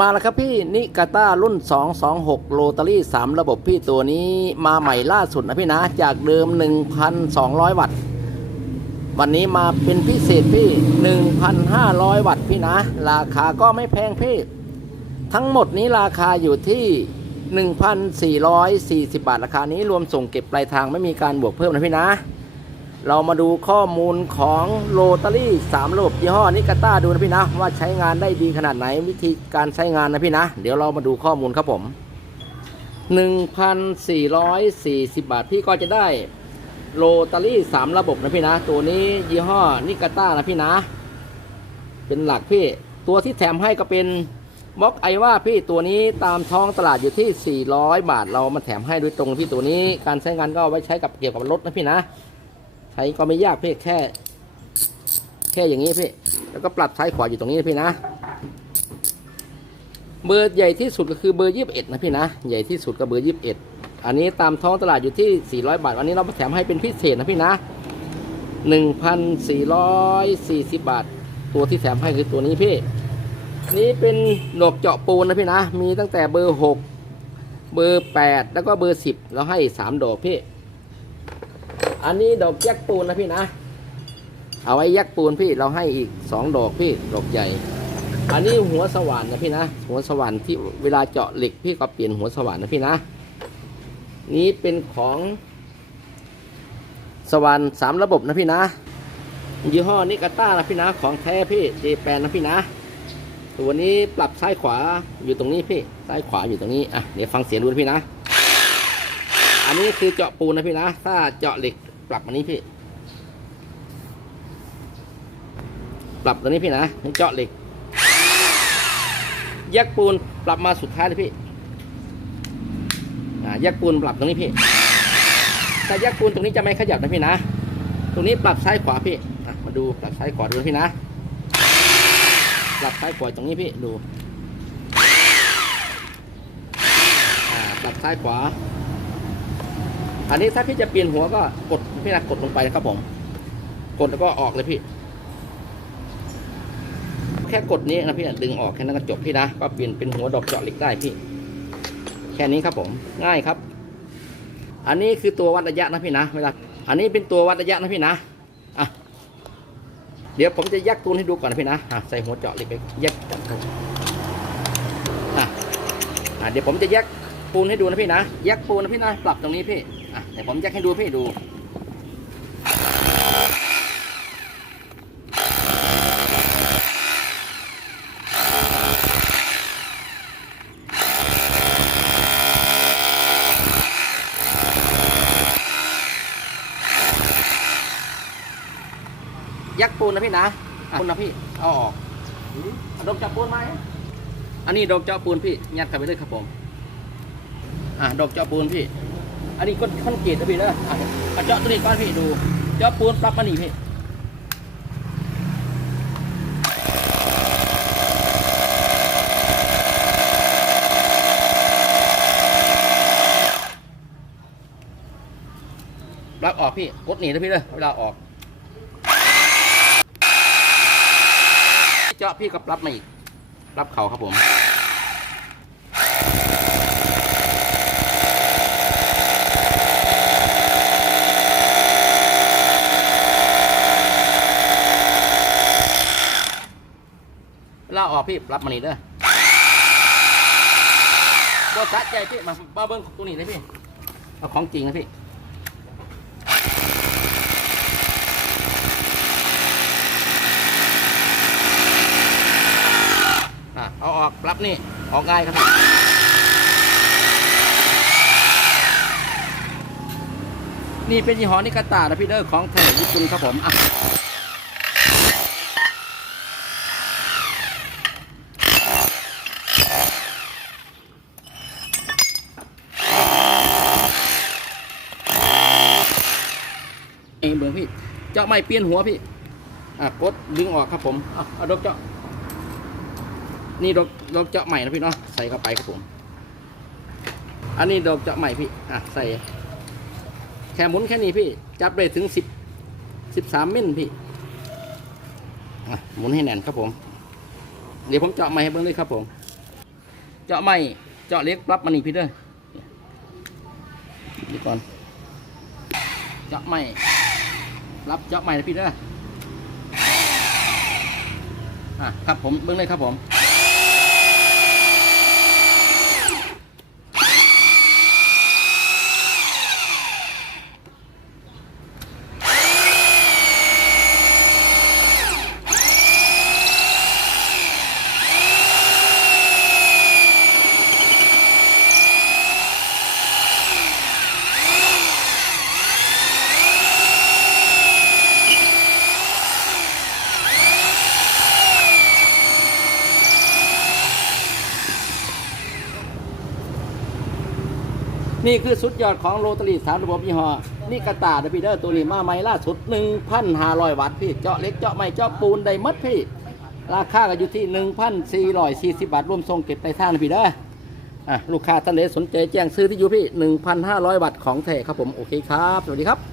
มาแล้วครับพี่นิกาต้ารุ่น 226 โรตารี่ 3 ระบบพี่ตัวนี้มาใหม่ล่าสุดนะพี่นะ จากเดิม 1,200 วัตต์ วันนี้มาเป็นพิเศษพี่ 1,500 วัตต์พี่นะ ราคาก็ไม่แพงพี่ ทั้งหมดนี้ราคาอยู่ที่ 1,440 บาท ราคานี้รวมส่งเก็บปลายทางไม่มีการบวกเพิ่มนะพี่นะ เรามาดูข้อมูลของโรตารี่3ระบบยี่ห้อนิกาต้าดูนะพี่นะ ว่าใช้งานได้ดีขนาดไหนวิธีการใช้งานนะพี่นะ เดี๋ยวเรามาดูข้อมูลครับผม 1,440 บาทพี่ก็จะได้โรตารี่3ระบบนะพี่นะ ตัวนี้ยี่ห้อนิกาต้านะพี่นะ เป็นหลักพี่ ตัวที่แถมให้ก็เป็นบล็อกไอว่าพี่ตัวนี้ตามท้องตลาดอยู่ที่ 400 บาท เรามาแถมให้โดยตรงพี่ตัวนี้ การใช้งานก็เอาไว้ใช้กับเกี่ยวกับรถนะพี่นะ ใช้ก็ไม่ยากพี่แค่ แค่อย่างนี้พี่ แล้วก็ปรับซ้ายขวาอยู่ตรงนี้นะพี่นะ เบอร์ใหญ่ที่สุดก็คือเบอร์ยี่สิบเอ็ดนะพี่นะ ใหญ่ที่สุดก็เบอร์ยี่สิบเอ็ดอันนี้ตามท้องตลาดอยู่ที่400บาท วันนี้เราแถมให้เป็นพิเศษนะพี่นะ1,440บาท ตัวที่แถมให้คือตัวนี้พี่ นี้เป็นหนวกเจาะปูนนะพี่นะ มีตั้งแต่เบอร์6เบอร์8แล้วก็เบอร์10เราให้3ดอกพี่ อันนี้ดอกแยกปูนนะพี่นะ เอาไว้แยกปูนพี่เราให้อีก2ดอกพี่ดอกใหญ่ อันนี้หัวสว่านนะพี่นะ หัวสว่านที่เวลาเจาะเหล็กพี่ก็เปลี่ยนหัวสว่านนะพี่นะ นี้เป็นของสว่านสามระบบนะพี่นะ ยี่ห้อนิกาต้านะพี่นะ ของแท้พี่เจแปนนะพี่นะตัวนี้ปรับซ้ายขวาอยู่ตรงนี้พี่ซ้ายขวาอยู่ตรงนี้อะเดี๋ยวฟังเสียงดูนะพี่นะ อันนี้คือเจาะปูนนะพี่นะ ถ้าเจาะเหล็ก ปรับอันนี้พี่ ปรับตัวนี้พี่นะเจาะเหล็ก แยกปูนปรับมาสุดท้ายเลยพี่แยกปูนปรับตรงนี้พี่ถ้าแยกปูนตรงนี้จะไม่ขยับนะพี่นะ ตรงนี้ปรับซ้ายขวาพี่มาดูปรับซ้ายขวาดูพี่นะ ปรับซ้ายขวาตรงนี้พี่ดูปรับซ้ายขวา อันนี้ถ้าพี่จะเปลี่ยนหัวก็กดพี่นะกดลงไปนะครับผม กดแล้วก็ออกเลยพี่ แค่กดนี้นะพี่นะดึงออกแค่นั้นก็จบพี่นะ ก็เปลี่ยนเป็นหัวดอกเจาะเหล็กได้พี่ แค่นี้ครับผม ง่ายครับ อันนี้คือตัววัดระยะนะพี่นะเวลา อันนี้เป็นตัววัดระยะนะพี่นะ อะ เดี๋ยวผมจะยักตูนให้ดูก่อนนะพี่นะอะใส่หัวเจาะเหล็กไปยักจับครับอะ อะเดี๋ยวผมจะยักปูนให้ดูนะพี่นะยักปูนนะพี่นะ ปรับตรงนี้พี่ อะเดี๋ยวผมยักให้ดูพี่ดูยักปูนนะพี่นะปูนนะพี่ เอาออกเอาดอกเจาะปูนไหมาอันนี้ดอกเจาะปูนพี่ ยัดเข้าไปเลยครับผม อะดอกเจาะปูนพี่ อันนี้ก็คอนกรีตนะพี่นะอะเจาะตัวนี้ก่อนพี่ดูเจาะปูนปรับมานี่พี่ปรับออกพี่กดหนีนะพี่เลยเวลาออกเจาะพี่ก็ปรับมาอีกปรับเข่าครับผมาออกพี่รับมานี่เด้อบ่สะใจพี่มามาเบิ้งตัวนี้เลยพี่เอาของจริงนะพี่อะเอาออกรับนี่ออกง่ายครับนี่เป็นยี่ห้อนิกาตานะพี่เด้อของแท้ญี่ปุ่นครับผมอะ เองเบิ่งพี่ เจาะไม่เปลี่ยนหัวพี่ อะกดดึงออกครับผมอะเอาดอกเจาะ นี่ดอกดอกเจาะใหม่นะพี่เนาะ ใส่เข้าไปครับผม อันนี้ดอกเจาะใหม่พี่ อะใส่ แค่หมุนแค่นี้พี่ จับได้ถึงสิบสิบสามมิลพี่ อะหมุนให้แน่นครับผม เดี๋ยวผมเจาะใหม่ให้เบิ้งเลยครับผม เจาะไม่เจาะเล็กปรับมานี่พี่เด้อนี่ก่อนเจาะไม่ รับเจาะไม่นะพี่เด้ออะครับผมเบื้องเลยครับผม นี่คือสุดยอดของโรตารี่สามระบบยี่ห้อนี่กระตาเดอะพีเดอร์ตัวนี้มาใหม่ล่าสุด 1,500 วัตต์พี่ เจาะเล็กเจาะไม่เจาะปูนได้มัดพี่ ราคาก็อยู่ที่ 1,440 บาท รวมทรงเก็บในทานพี่เด้ออะลูกค้าท่านใดสนใจแจ้งซื้อที่อยู่พี่ 1,500วัตต์ของแท้ครับผม โอเคครับ สวัสดีครับ